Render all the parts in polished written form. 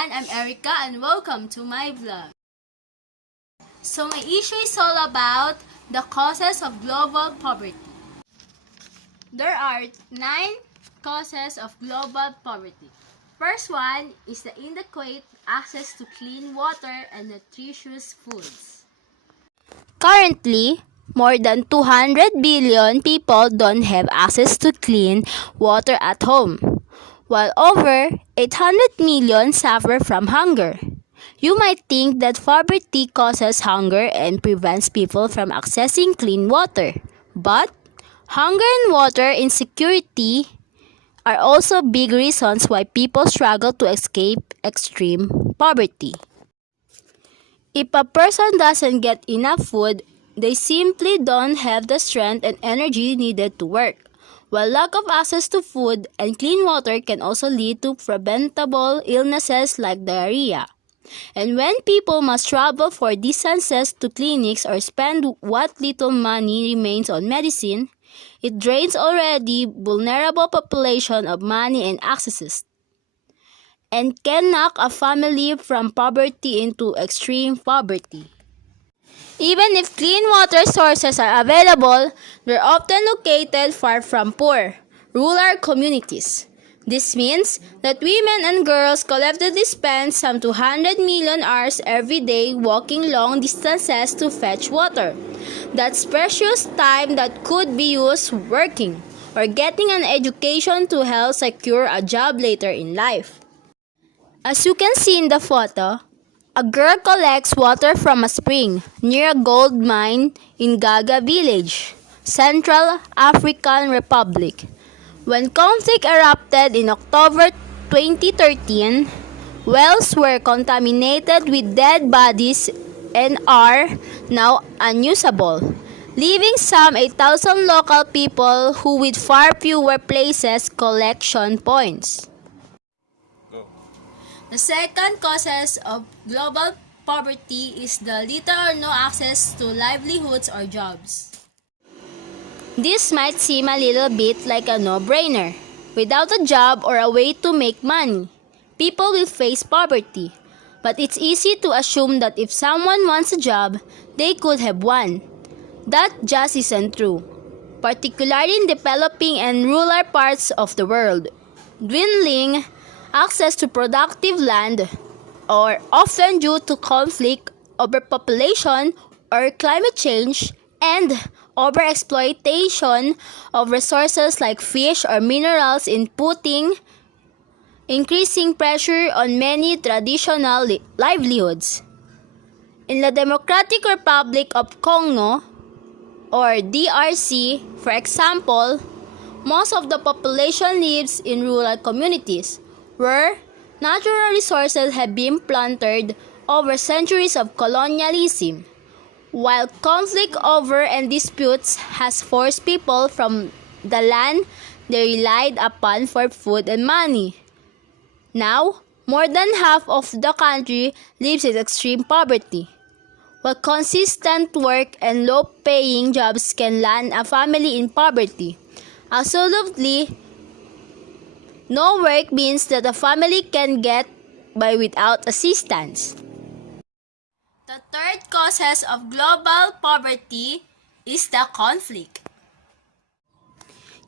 everyone, I'm Erica and welcome to my vlog. So my issue is all about the causes of global poverty. There are 9 causes of global poverty. First one is the inadequate access to clean water and nutritious foods. Currently, more than 200 billion people don't have access to clean water at home, while over 800 million suffer from hunger. You might think that poverty causes hunger and prevents people from accessing clean water, but hunger and water insecurity are also big reasons why people struggle to escape extreme poverty. If a person doesn't get enough food, they simply don't have the strength and energy needed to work. While lack of access to food and clean water can also lead to preventable illnesses like diarrhea. And when people must travel for distances to clinics or spend what little money remains on medicine, it drains already vulnerable population of money and access, and can knock a family from poverty into extreme poverty. Even if clean water sources are available, they're often located far from poor, rural communities. This means that women and girls collectively spend some 200 million hours every day walking long distances to fetch water. That's precious time that could be used working or getting an education to help secure a job later in life. As you can see in the photo, a girl collects water from a spring near a gold mine in Gaga village, Central African Republic. When conflict erupted in October 2013, wells were contaminated with dead bodies and are now unusable, leaving some 8,000 local people who with far fewer places collection points. The second causes of global poverty is the little or no access to livelihoods or jobs. This might seem a little bit like a no-brainer. Without a job or a way to make money, people will face poverty. But it's easy to assume that if someone wants a job, they could have one. That just isn't true, particularly in developing and rural parts of the world. Dwindling access to productive land, or often due to conflict, overpopulation, or climate change, and overexploitation of resources like fish or minerals increasing pressure on many traditional livelihoods. In the Democratic Republic of Congo, or DRC, for example, most of the population lives in rural communities where natural resources have been plundered over centuries of colonialism, while conflict over and disputes has forced people from the land they relied upon for food and money. Now, more than half of the country lives in extreme poverty. While consistent work and low-paying jobs can land a family in poverty, absolutely no work means that a family can get by without assistance. The third causes of global poverty is the conflict.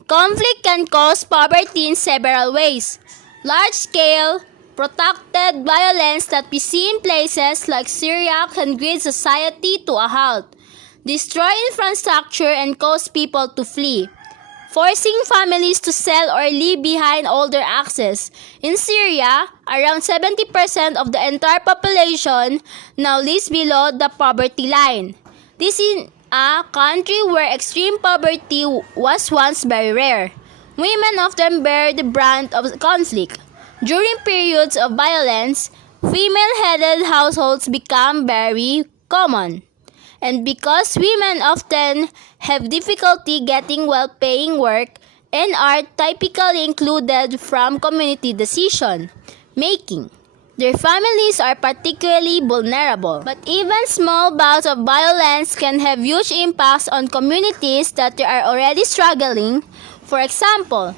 Conflict can cause poverty in several ways. Large-scale, protracted violence that we see in places like Syria can grind society to a halt, destroy infrastructure, and cause people to flee, forcing families to sell or leave behind all their access. In Syria, around 70% of the entire population now lives below the poverty line. This is a country where extreme poverty was once very rare. Women often bear the brunt of conflict. During periods of violence, female-headed households become very common. And because women often have difficulty getting well-paying work and are typically included from community decision making, their families are particularly vulnerable. But even small bouts of violence can have huge impacts on communities that are already struggling. For example,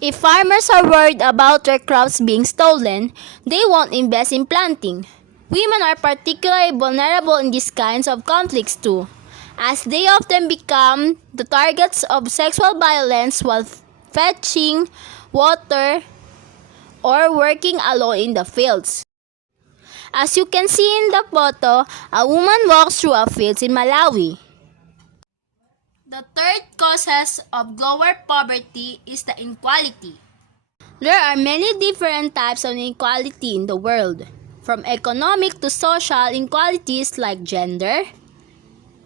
If farmers are worried about their crops being stolen, they won't invest in planting. Women are particularly vulnerable in these kinds of conflicts too, as they often become the targets of sexual violence while fetching water or working alone in the fields. As you can see in the photo, a woman walks through a field in Malawi. The third causes of global poverty is the inequality. There are many different types of inequality in the world, from economic to social inequalities like gender,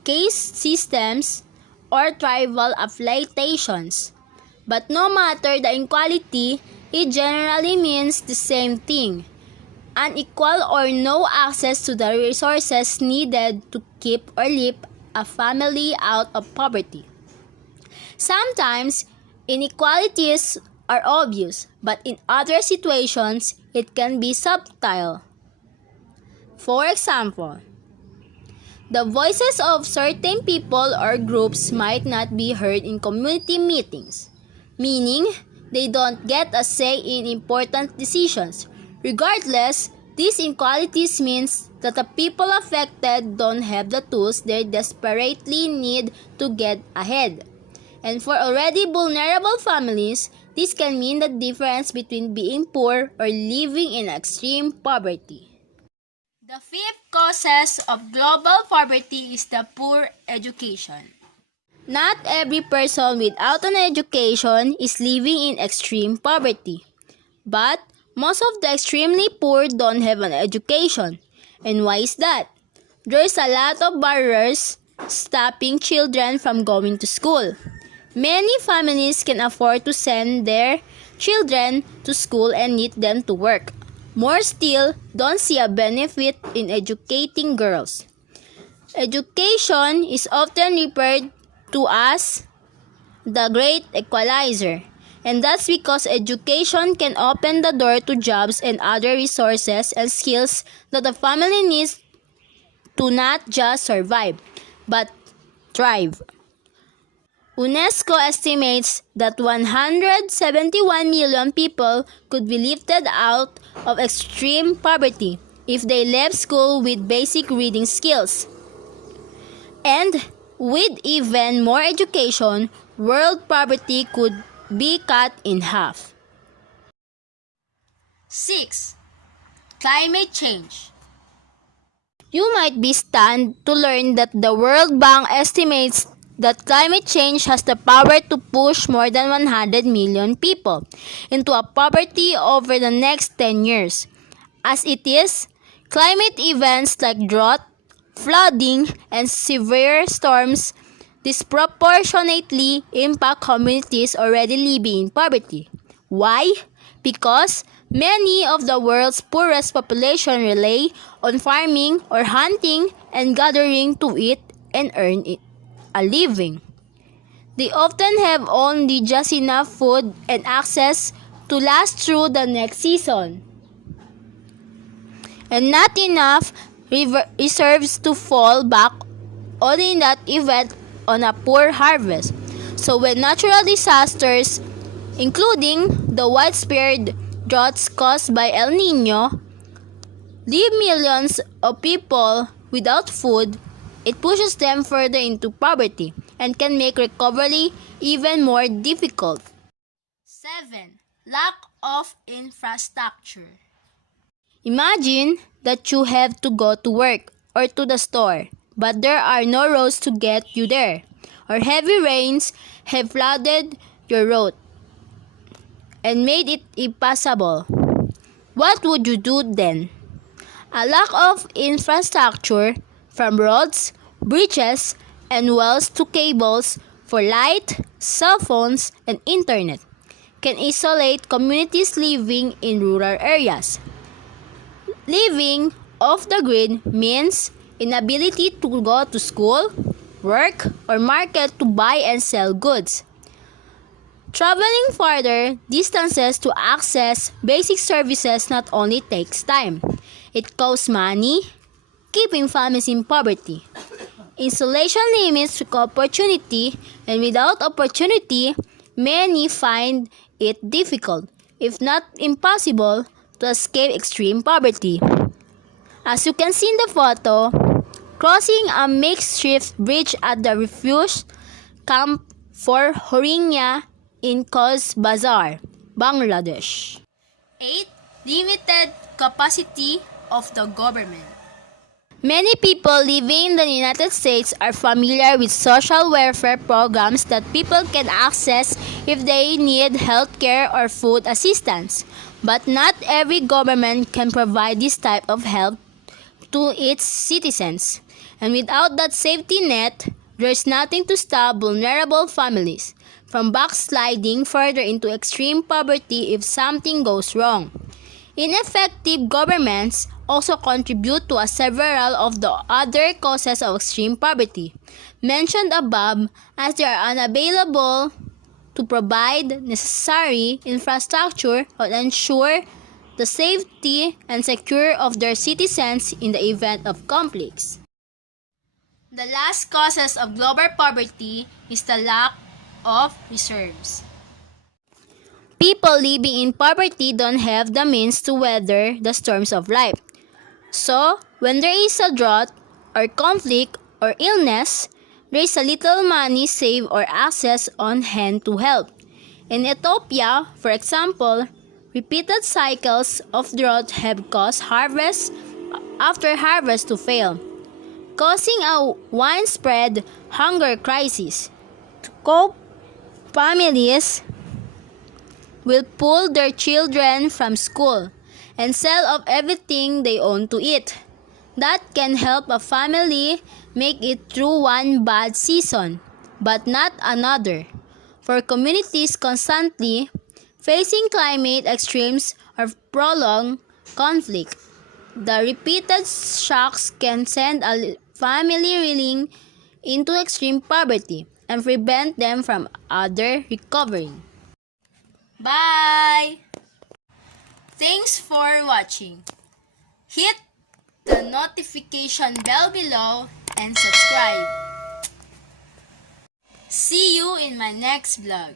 caste systems, or tribal affiliations. But no matter the inequality, it generally means the same thing: unequal or no access to the resources needed to keep or lift a family out of poverty. Sometimes, inequalities are obvious, but in other situations, it can be subtle. For example, the voices of certain people or groups might not be heard in community meetings, meaning they don't get a say in important decisions. Regardless, these inequalities means that the people affected don't have the tools they desperately need to get ahead. And for already vulnerable families, this can mean the difference between being poor or living in extreme poverty. The fifth causes of global poverty is the poor education. Not every person without an education is living in extreme poverty, but most of the extremely poor don't have an education. And why is that? There's a lot of barriers stopping children from going to school. Many families can afford to send their children to school and need them to work. More still, don't see a benefit in educating girls. Education is often referred to as the great equalizer. And that's because education can open the door to jobs and other resources and skills that the family needs to not just survive, but thrive. UNESCO estimates that 171 million people could be lifted out of extreme poverty if they left school with basic reading skills. And with even more education, world poverty could be cut in half. 6. Climate change. You might be stunned to learn that the World Bank estimates that climate change has the power to push more than 100 million people into a poverty over the next 10 years. As it is, climate events like drought, flooding, and severe storms disproportionately impact communities already living in poverty. Why? Because many of the world's poorest population rely on farming or hunting and gathering to eat and earn a living. They often have only just enough food and access to last through the next season, and not enough reserves to fall back on in that event on a poor harvest. So when natural disasters, including the widespread droughts caused by El Ninyo, leave millions of people without food, it pushes them further into poverty and can make recovery even more difficult. 7. Lack of infrastructure. Imagine that you have to go to work or to the store, but there are no roads to get you there, or heavy rains have flooded your road and made it impossible. What would you do then? A lack of infrastructure, from roads, bridges, and wells to cables for light, cell phones, and internet, can isolate communities living in rural areas. Living off the grid means inability to go to school, work, or market to buy and sell goods. Traveling farther distances to access basic services not only takes time, it costs money, keeping families in poverty. Isolation limits opportunity, and without opportunity, many find it difficult, if not impossible, to escape extreme poverty. As you can see in the photo, crossing a makeshift bridge at the refuge camp for Rohingya in Cox's Bazar, Bangladesh. 8. Limited capacity of the government. Many people living in the United States are familiar with social welfare programs that people can access if they need health care or food assistance. But not every government can provide this type of help to its citizens. And without that safety net, there is nothing to stop vulnerable families from backsliding further into extreme poverty if something goes wrong. Ineffective governments also contribute to several of the other causes of extreme poverty mentioned above, as they are unavailable to provide necessary infrastructure or ensure the safety and security of their citizens in the event of conflicts. The last causes of global poverty is the lack of reserves. People living in poverty don't have the means to weather the storms of life. So, when there is a drought or conflict or illness, there is a little money saved or access on hand to help. In Ethiopia, for example, repeated cycles of drought have caused harvest after harvest to fail, causing a widespread hunger crisis. To cope, families will pull their children from school and sell off everything they own to eat. That can help a family make it through one bad season, but not another. For communities constantly facing climate extremes or prolonged conflict, the repeated shocks can send a family reeling into extreme poverty and prevent them from other recovering. Bye! Thanks for watching. Hit the notification bell below and subscribe. See you in my next vlog.